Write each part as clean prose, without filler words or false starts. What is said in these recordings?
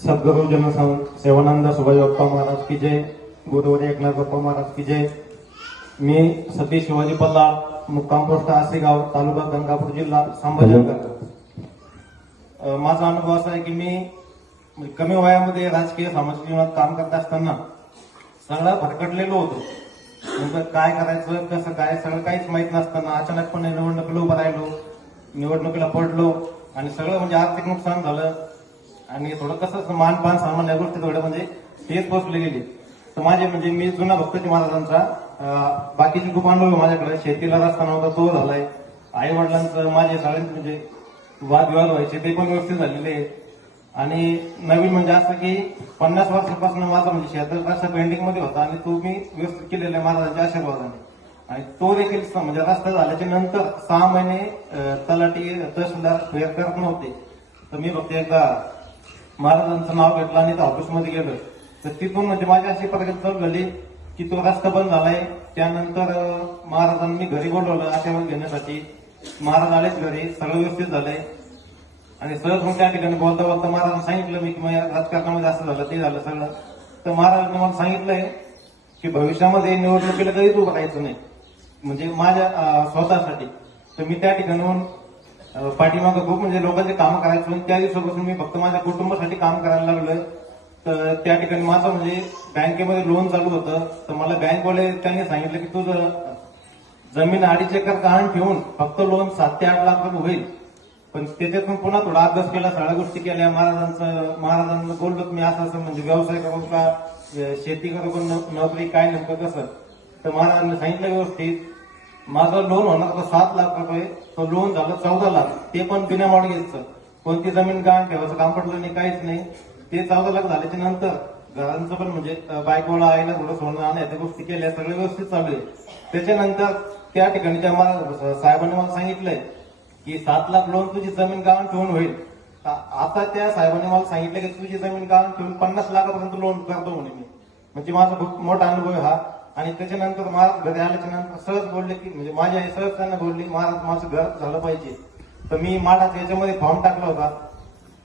सद्गुरु जन सेवानंद सुभाष बाप्पा महाराज की जय, गुरुवारी एकनाथ बाप्पा महाराज की जय। मी सतीश शिवाजी पल्लाळ, मुक्काम पोस्ट आसेगाव, तालुका गंगापूर, जिल्हा संभाजीनगर। माझा अनुभव असा आहे की मी कमी वयामध्ये राजकीय सामाजिक जीवनात काम करत असताना सगळं भरकटलेलो होतो। म्हणजे काय करायचं, कसं काय, सगळं काहीच माहित नसताना अचानकपणे निवडणुकीला उभं राहिलो, निवडणुकीला पडलो आणि सगळं म्हणजे आर्थिक नुकसान झालं आणि थोडं कसं मानपान सन्मान या गोष्टी थोडं म्हणजे तेच बसले गेले। तर माझे म्हणजे मी जुना भक्तजी महाराजांचा बाकीचे खूप अनुभव माझ्याकडे, शेतीला रस्ता नव्हता तो झालाय, आई वडिलांचं माझे सगळ्यांचे म्हणजे वादविवाद व्हायचे ते पण व्यवस्थित झालेले आहे। आणि नवीन म्हणजे असं की 50 वर्षापासून माझा म्हणजे शेतात रस्ता पेंडिंग मध्ये होता आणि तो मी व्यवस्थित केलेला आहे महाराजांच्या आशीर्वादाने। आणि तो देखील म्हणजे रस्ता झाल्याच्या नंतर 6 महिने तलाठी तहसीलदार फेर करत नव्हते, तर मी फक्त एकदा महाराजांचं नाव घेतलं आणि ऑफिसमध्ये गेलो। तर तिथून म्हणजे माझी अशी प्रगती चालू झाली की तो रस्ता बंद झालाय। त्यानंतर महाराजांनी घरी बोलवलं आशीर्वाद घेण्यासाठी, महाराज आलेच घरी, सगळं व्यवस्थित झालंय। आणि सहज मग त्या ठिकाणी बोलता बोलता महाराजांनी सांगितलं मी की राजकारणामध्ये असं झालं ते झालं सगळं। तर महाराजांनी मला सांगितलंय की भविष्यामध्ये निवडणुकीला कधीच उभं राहायचं नाही, म्हणजे माझ्या स्वतःसाठी। तर मी त्या ठिकाणून पाठीमागं खूप म्हणजे लोकांचे काम करायचो आणि त्या दिवसापासून मी फक्त माझ्या कुटुंबासाठी काम करायला लागलोय। तर त्या ठिकाणी माझं म्हणजे बँकेमध्ये लोन चालू होतं, तर मला बँकवाले त्यांनी सांगितलं की तुझं जमीन 2.5 एकर गहाण ठेवून फक्त लोन 7 ते 8 लाख रुपये होईल। पण त्याच्यातून पुन्हा थोडा अभ्यास केला, सगळ्या गोष्टी केल्या, महाराजांना बोललो मी असं असं म्हणजे व्यवसाय करू का, शेती करू का, नोकरी काय नेमकं कसं। तर महाराजांनी सांगितलं व्यवस्थित माझं लोन होणार होतं 7 लाख रुपये, तो लोन झालं 14 लाख, ते पण बिना मॉर्गेजचं, कोणती जमीन गहाण ठेवायचं काम पडलं नाही, काहीच नाही। ते 14 लाख झाल्याच्या नंतर घरांचं पण म्हणजे बायकोला आईला थोडं सोडणं आणण्या त्या गोष्टी केल्या, सगळं व्यवस्थित चालू आहे। त्याच्यानंतर त्या ठिकाणी त्या साहेबांनी मला सांगितलंय की 7 लाख लोन तुझी जमीन गहाण ठेवून होईल। आता त्या साहेबांनी मला सांगितलं की तुझी जमीन गहाण ठेवून 50 लाखापर्यंत लोन करतो म्हणे मी, म्हणजे माझा खूप मोठा अनुभव आहे हा। आणि त्याच्यानंतर महाराज घरी आल्याच्या नंतर सहज बोलले की म्हणजे माझी आई सहज त्यांना बोलली महाराज माझं घर झालं पाहिजे। तर मी माडाच्या याच्यामध्ये फॉर्म टाकला होता,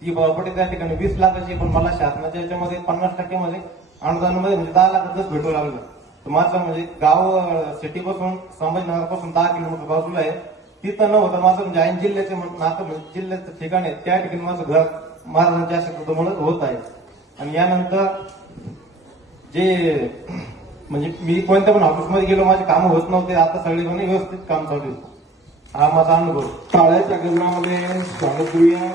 ती प्रॉपर्टी त्या ठिकाणी 20 लाखाची, पण मला शासनाच्या याच्यामध्ये 50% मध्ये अनुदानामध्ये म्हणजे 10 लाखातच भेटू लागलं। तर माझं म्हणजे गाव सिटीपासून संभाजीनगरपासून 10 किलोमीटर बाजूला आहे, तिथं न होतं माझं म्हणजे ऐन जिल्ह्याचे नातं म्हणजे जिल्ह्याचं ठिकाण आहे, त्या ठिकाणी माझं घर महाराजांच्या आशीर्वादामुळे होत आहे। आणि यानंतर जे म्हणजे मी कोणत्या पण ऑफिसमध्ये गेलो माझे कामं होत नव्हते, आता सगळे व्यवस्थित काम चालू आहे। हा माझा अनुभव। टाळ्याच्या गजरामध्ये स्वागत करूया।